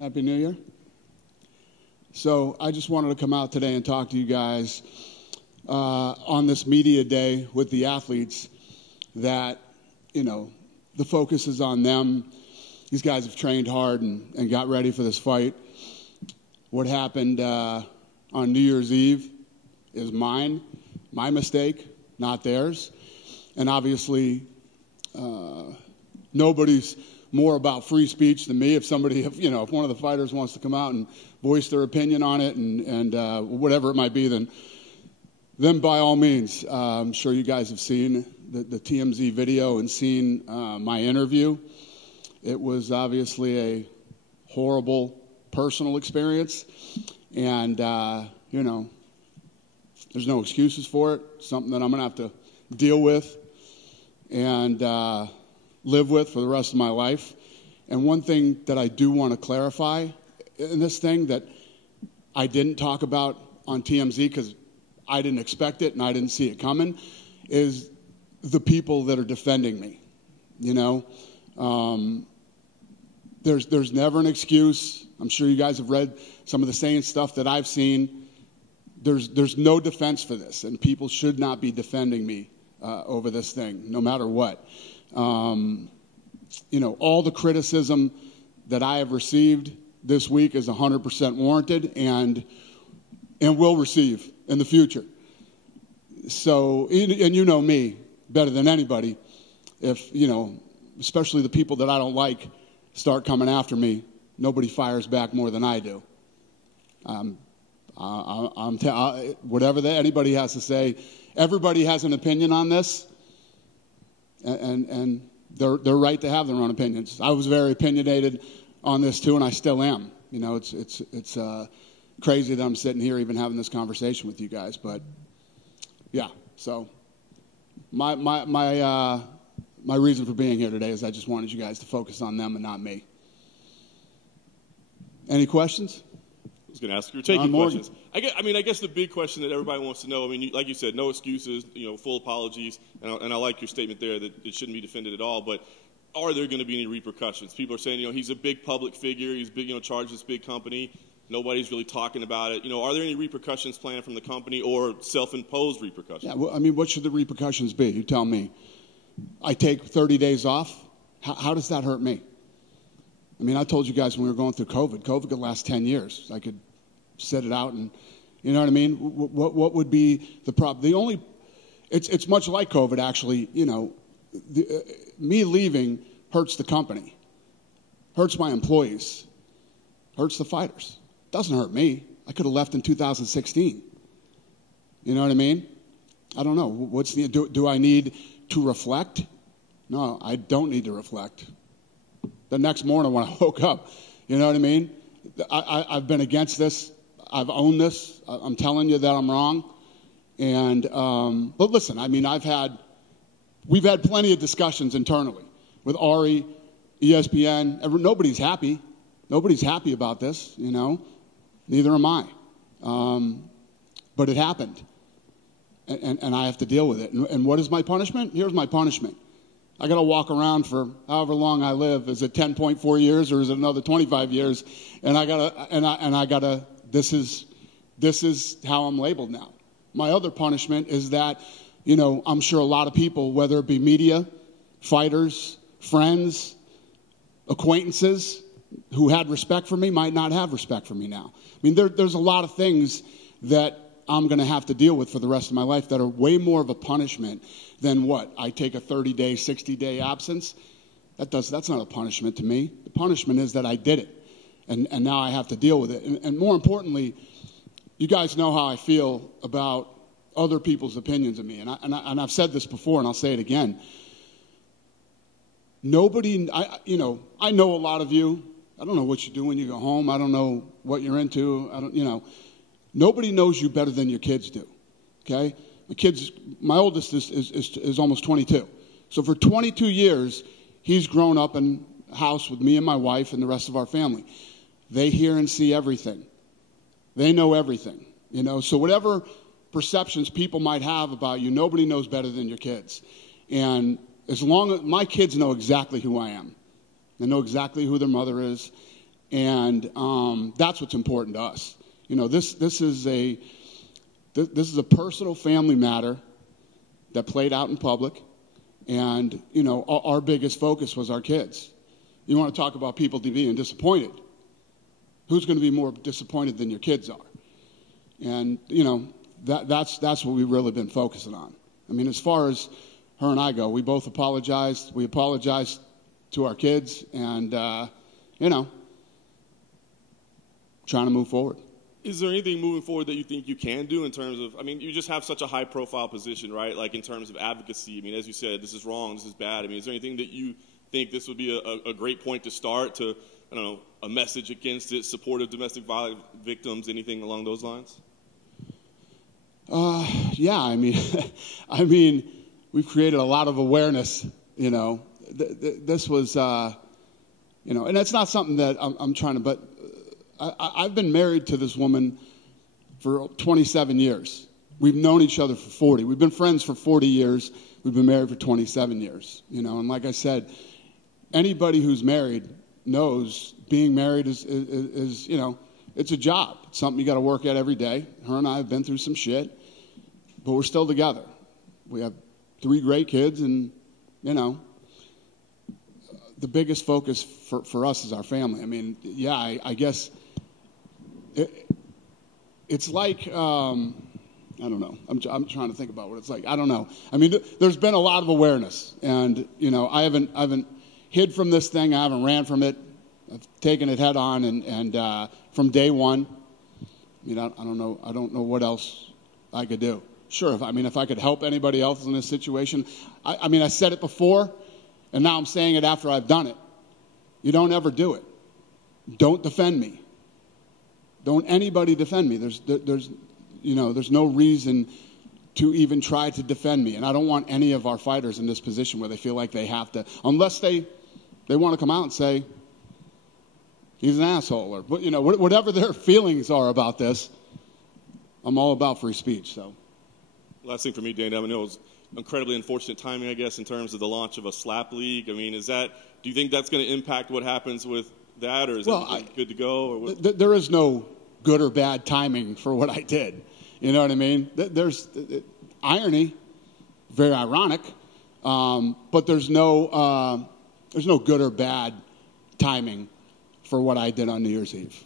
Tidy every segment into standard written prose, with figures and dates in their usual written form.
Happy New Year. So I just wanted to come out today and talk to you guys on this media day with the athletes that, the focus is on them. These guys have trained hard and got ready for this fight. What happened on New Year's Eve is my mistake, not theirs. And obviously, nobody's more about free speech than me. If somebody, if one of the fighters wants to come out and voice their opinion on it and whatever it might be, then by all means. I'm sure you guys have seen the TMZ video and seen my interview. It was obviously a horrible personal experience, and there's no excuses for it. Something that I'm going to have to deal with and live with for the rest of my life. And one thing that I do want to clarify in this thing that I didn't talk about on TMZ because I didn't expect it and I didn't see it coming is the people that are defending me. There's never an excuse. I'm sure you guys have read some of the same stuff that I've seen. There's no defense for this, and people should not be defending me over this thing, no matter what. All the criticism that I have received this week is 100% warranted and will receive in the future. So, and you know me better than anybody. If, especially the people that I don't like start coming after me, nobody fires back more than I do. Whatever anybody has to say, everybody has an opinion on this, and they're right to have their own opinions. I was very opinionated on this too, and I still am. It's crazy that I'm sitting here even having this conversation with you guys, but yeah. So my reason for being here today is I just wanted you guys to focus on them and not me. Any questions? I was going to ask if you're taking questions. I guess the big question that everybody wants to know, like you said, no excuses, full apologies, and I like your statement there that it shouldn't be defended at all, but are there going to be any repercussions? People are saying, he's a big public figure, he's big, charged this big company, nobody's really talking about it. Are there any repercussions planned from the company or self-imposed repercussions? Yeah, what should the repercussions be? You tell me. I take 30 days off. How does that hurt me? I told you guys when we were going through COVID could last 10 years. I could sit it out and, you know what I mean? What would be the problem? It's much like COVID, actually. Me leaving hurts the company, hurts my employees, hurts the fighters. Doesn't hurt me. I could have left in 2016. You know what I mean? I don't know. Do I need to reflect? No, I don't need to reflect. The next morning when I woke up, you know what I mean? I've been against this. I've owned this. I'm telling you that I'm wrong. And but listen, we've had plenty of discussions internally with Ari, ESPN. Nobody's happy. Nobody's happy about this, Neither am I. But it happened. And I have to deal with it. And what is my punishment? Here's my punishment. I got to walk around for however long I live. Is it 10.4 years or is it another 25 years? And I gotta. This is how I'm labeled now. My other punishment is that, I'm sure a lot of people, whether it be media, fighters, friends, acquaintances, who had respect for me might not have respect for me now. There's a lot of things that I'm going to have to deal with for the rest of my life that are way more of a punishment than what? I take a 30-day, 60-day absence? That's not a punishment to me. The punishment is that I did it, and now I have to deal with it. And more importantly, you guys know how I feel about other people's opinions of me. And I've said this before, and I'll say it again. I know a lot of you. I don't know what you do when you go home. I don't know what you're into. Nobody knows you better than your kids do, okay? My oldest is almost 22. So for 22 years, he's grown up in a house with me and my wife and the rest of our family. They hear and see everything. They know everything, So whatever perceptions people might have about you, nobody knows better than your kids. And as long as my kids know exactly who I am, they know exactly who their mother is, And that's what's important to us. You know, this is a personal family matter that played out in public. And, you know, our biggest focus was our kids. You want to talk about people being disappointed. Who's going to be more disappointed than your kids are? And, you know, that's what we've really been focusing on. I mean, as far as her and I go, we both apologized. We apologized to our kids and, you know, trying to move forward. Is there anything moving forward that you think you can do in terms of, I mean, you just have such a high-profile position, right? Like in terms of advocacy. I mean, as you said, this is wrong, this is bad. I mean, is there anything that you think this would be a great point to start to, I don't know, a message against it, supportive domestic violence victims, anything along those lines? Yeah, I mean, we've created a lot of awareness, you know. This was, you know, and it's not something that I'm trying to, but I've been married to this woman for 27 years. We've known each other for 40. We've been friends for 40 years. We've been married for 27 years, you know. And like I said, anybody who's married knows being married is you know, it's a job. It's something you got to work at every day. Her and I have been through some shit, but we're still together. We have 3 great kids, and, you know, the biggest focus for us is our family. I mean, yeah, I guess it's like, I don't know. I'm trying to think about what it's like. I don't know. I mean, there's been a lot of awareness, and, you know, I haven't hid from this thing. I haven't ran from it. I've taken it head on, and from day one. I mean, I don't know what else I could do. Sure, if I could help anybody else in this situation. I mean, I said it before, and now I'm saying it after I've done it. You don't ever do it. Don't defend me. Don't anybody defend me. There's no reason to even try to defend me. And I don't want any of our fighters in this position where they feel like they have to, unless they want to come out and say, he's an asshole, or, you know, whatever their feelings are about this. I'm all about free speech. So, last thing for me, Dana, I know it was incredibly unfortunate timing, I guess, in terms of the launch of a slap league. I mean, do you think that's going to impact what happens with that, or is it good to go? Or what? There is no good or bad timing for what I did. You know what I mean? There's irony, very ironic, but there's no good or bad timing for what I did on New Year's Eve.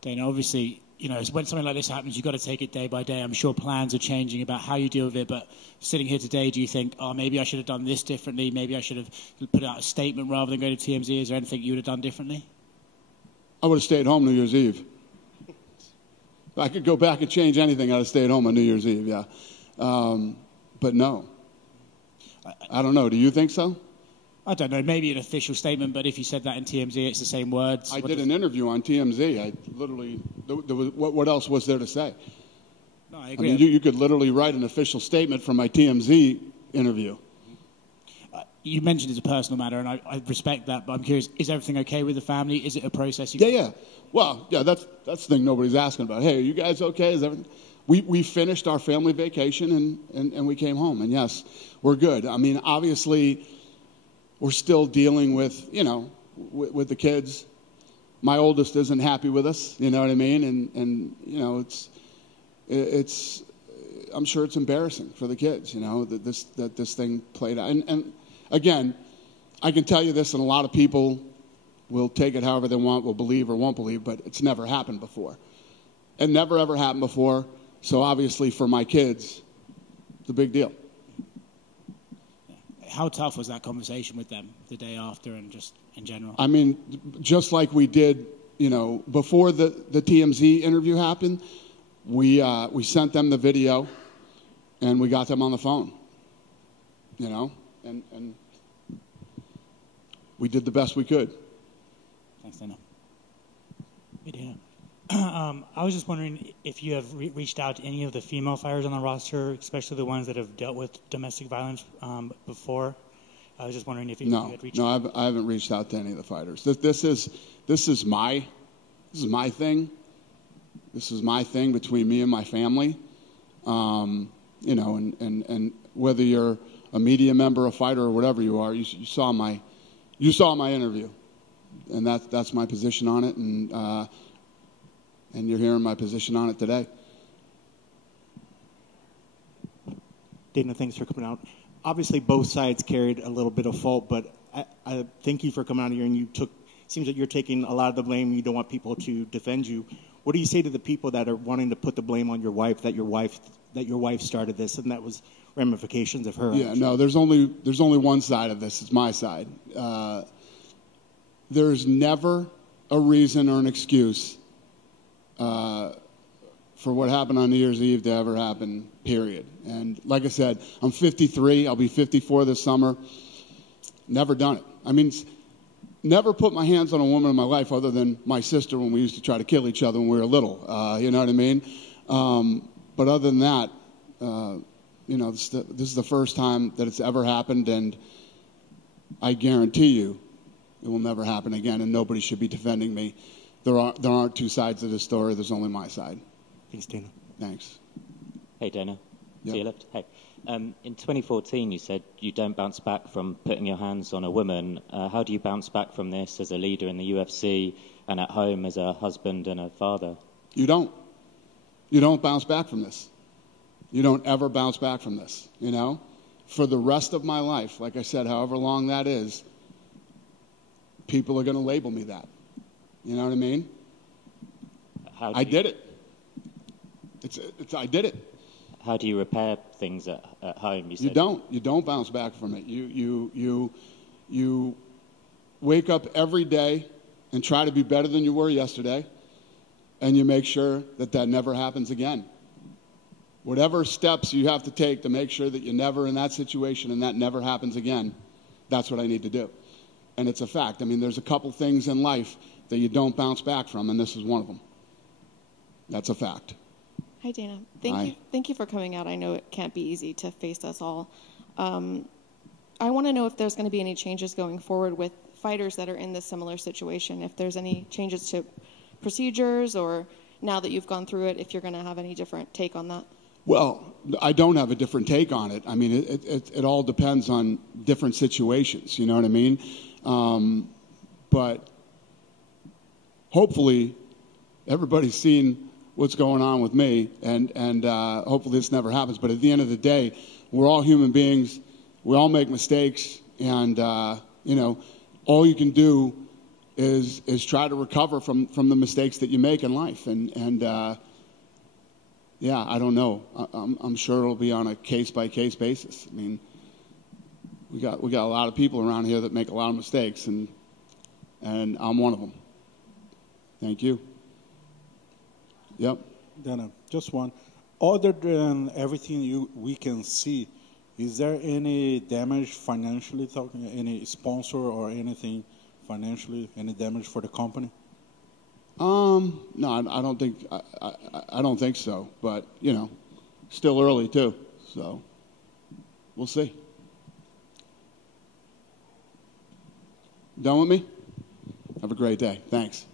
Dana, obviously, you know, when something like this happens, you've got to take it day by day. I'm sure plans are changing about how you deal with it, but sitting here today, do you think, oh, maybe I should have done this differently, maybe I should have put out a statement rather than go to TMZ? Is there anything you would have done differently? I would have stayed home New Year's Eve. If I could go back and change anything, I'd have stayed home on New Year's Eve, yeah. But no. I don't know. Do you think so? I don't know, maybe an official statement, but if you said that in TMZ, it's the same words. I did an interview on TMZ. I literally, what else was there to say? No, I agree. I mean, you could literally write an official statement from my TMZ interview. You mentioned it's a personal matter, and I respect that, but I'm curious, is everything okay with the family? Is it a process? Yeah. Well, yeah, that's the thing nobody's asking about. Hey, are you guys okay? Is everything? We finished our family vacation, and we came home, and yes, we're good. I mean, obviously, we're still dealing with, you know, with the kids. My oldest isn't happy with us, you know what I mean? And you know, it's I'm sure it's embarrassing for the kids, you know, that this thing played out. And again, I can tell you this, and a lot of people will take it however they want, will believe or won't believe, but it's never happened before. It never, ever happened before. So obviously for my kids, it's a big deal. How tough was that conversation with them the day after and just in general? I mean, just like we did, you know, before the TMZ interview happened, we sent them the video and we got them on the phone, you know, and we did the best we could. Thanks, Dana. Hey, Dana. I was just wondering if you have reached out to any of the female fighters on the roster, especially the ones that have dealt with domestic violence before. I was just wondering if you had reached out. No, I haven't reached out to any of the fighters. This is my thing. This is my thing between me and my family. You know, and whether you're a media member, a fighter, or whatever you are, you saw my interview. And that's my position on it, and you're hearing my position on it today. Dana, thanks for coming out. Obviously, both sides carried a little bit of fault, but I thank you for coming out here, and seems that you're taking a lot of the blame. You don't want people to defend you. What do you say to the people that are wanting to put the blame on your wife, that your wife started this, and that was ramifications of her actions? No, there's only one side of this. It's my side. There's never a reason or an excuse for what happened on New Year's Eve to ever happen, period. And like I said, I'm 53. I'll be 54 this summer. Never done it. I mean, never put my hands on a woman in my life other than my sister when we used to try to kill each other when we were little. You know what I mean? But other than that, this is the first time that it's ever happened, and I guarantee you it will never happen again, and nobody should be defending me. There aren't two sides of the story. There's only my side. Thanks, Dana. Thanks. Hey, Dana. Yep. To your left. Hey. In 2014, you said you don't bounce back from putting your hands on a woman. How do you bounce back from this as a leader in the UFC and at home as a husband and a father? You don't. You don't bounce back from this. You don't ever bounce back from this, you know? For the rest of my life, like I said, however long that is, people are going to label me that. You know what I mean? I did it. I did it. How do you repair things at home? You don't. You don't bounce back from it. You wake up every day and try to be better than you were yesterday, and you make sure that never happens again. Whatever steps you have to take to make sure that you're never in that situation and that never happens again, that's what I need to do. And it's a fact. I mean, there's a couple things in life that you don't bounce back from, and this is one of them. That's a fact. Hi, Dana. Thank you for coming out. I know it can't be easy to face us all. I want to know if there's going to be any changes going forward with fighters that are in this similar situation, if there's any changes to procedures, or now that you've gone through it, if you're going to have any different take on that. Well, I don't have a different take on it. I mean, it all depends on different situations, you know what I mean? But hopefully everybody's seen what's going on with me, and hopefully this never happens. But at the end of the day, we're all human beings. We all make mistakes, and all you can do is try to recover from the mistakes that you make in life. Yeah, I don't know. I'm sure it'll be on a case-by-case basis. I mean, we got a lot of people around here that make a lot of mistakes, and I'm one of them. Thank you. Yep. Dana, just one. Other than everything we can see, is there any damage financially, talking, any sponsor or anything financially, any damage for the company? No, I don't think I don't think so. But still early too, so we'll see. Done with me? Have a great day. Thanks.